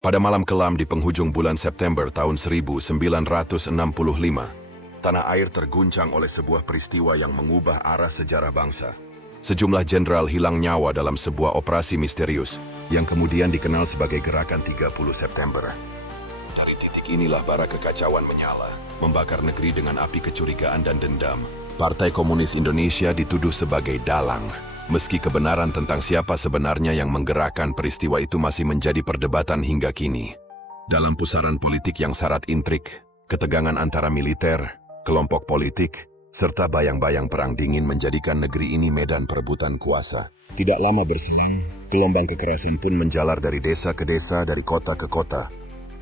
Pada malam kelam di penghujung bulan September tahun 1965, tanah air terguncang oleh sebuah peristiwa yang mengubah arah sejarah bangsa. Sejumlah jenderal hilang nyawa dalam sebuah operasi misterius yang kemudian dikenal sebagai Gerakan 30 September. Dari titik inilah bara kekacauan menyala, membakar negeri dengan api kecurigaan dan dendam. Partai Komunis Indonesia dituduh sebagai dalang. Meski kebenaran tentang siapa sebenarnya yang menggerakkan peristiwa itu masih menjadi perdebatan hingga kini. Dalam pusaran politik yang syarat intrik, ketegangan antara militer, kelompok politik, serta bayang-bayang perang dingin menjadikan negeri ini medan perebutan kuasa. Tidak lama berselang, gelombang kekerasan pun menjalar dari desa ke desa, dari kota ke kota.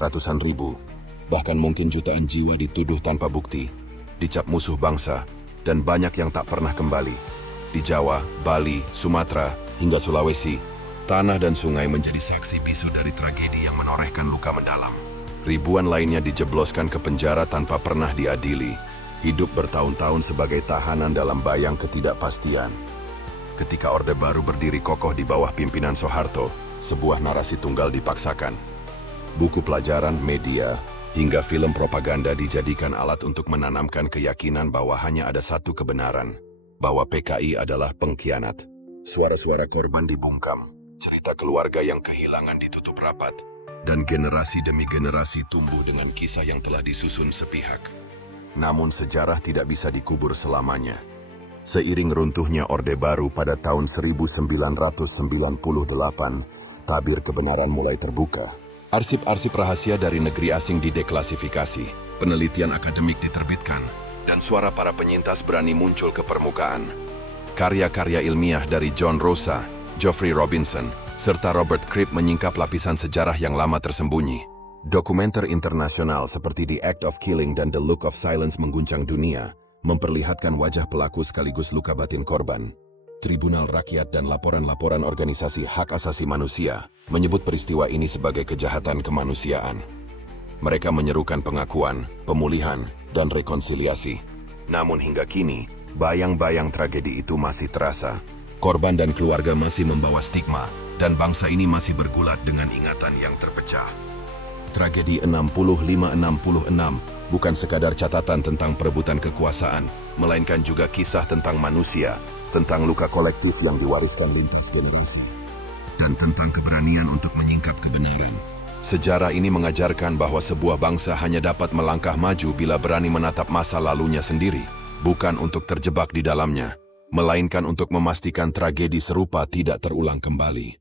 Ratusan ribu, bahkan mungkin jutaan jiwa dituduh tanpa bukti, dicap musuh bangsa, dan banyak yang tak pernah kembali. Di Jawa, Bali, Sumatera, hingga Sulawesi, tanah dan sungai menjadi saksi bisu dari tragedi yang menorehkan luka mendalam. Ribuan lainnya dijebloskan ke penjara tanpa pernah diadili, hidup bertahun-tahun sebagai tahanan dalam bayang ketidakpastian. Ketika Orde Baru berdiri kokoh di bawah pimpinan Soeharto, sebuah narasi tunggal dipaksakan. Buku pelajaran, media, hingga film propaganda dijadikan alat untuk menanamkan keyakinan bahwa hanya ada satu kebenaran, bahwa PKI adalah pengkhianat. Suara-suara korban dibungkam, cerita keluarga yang kehilangan ditutup rapat, dan generasi demi generasi tumbuh dengan kisah yang telah disusun sepihak. Namun sejarah tidak bisa dikubur selamanya. Seiring runtuhnya Orde Baru pada tahun 1998, tabir kebenaran mulai terbuka. Arsip-arsip rahasia dari negeri asing dideklasifikasi, penelitian akademik diterbitkan, dan suara para penyintas berani muncul ke permukaan. Karya-karya ilmiah dari John Rosa, Geoffrey Robinson, serta Robert Cribb menyingkap lapisan sejarah yang lama tersembunyi. Dokumenter internasional seperti The Act of Killing dan The Look of Silence mengguncang dunia, memperlihatkan wajah pelaku sekaligus luka batin korban. Tribunal Rakyat dan laporan-laporan organisasi hak asasi manusia menyebut peristiwa ini sebagai kejahatan kemanusiaan. Mereka menyerukan pengakuan, pemulihan, dan rekonsiliasi. Namun hingga kini, bayang-bayang tragedi itu masih terasa. Korban dan keluarga masih membawa stigma, dan bangsa ini masih bergulat dengan ingatan yang terpecah. Tragedi 6566 bukan sekadar catatan tentang perebutan kekuasaan, melainkan juga kisah tentang manusia, tentang luka kolektif yang diwariskan lintas generasi, dan tentang keberanian untuk menyingkap kebenaran. Sejarah ini mengajarkan bahwa sebuah bangsa hanya dapat melangkah maju bila berani menatap masa lalunya sendiri, bukan untuk terjebak di dalamnya, melainkan untuk memastikan tragedi serupa tidak terulang kembali.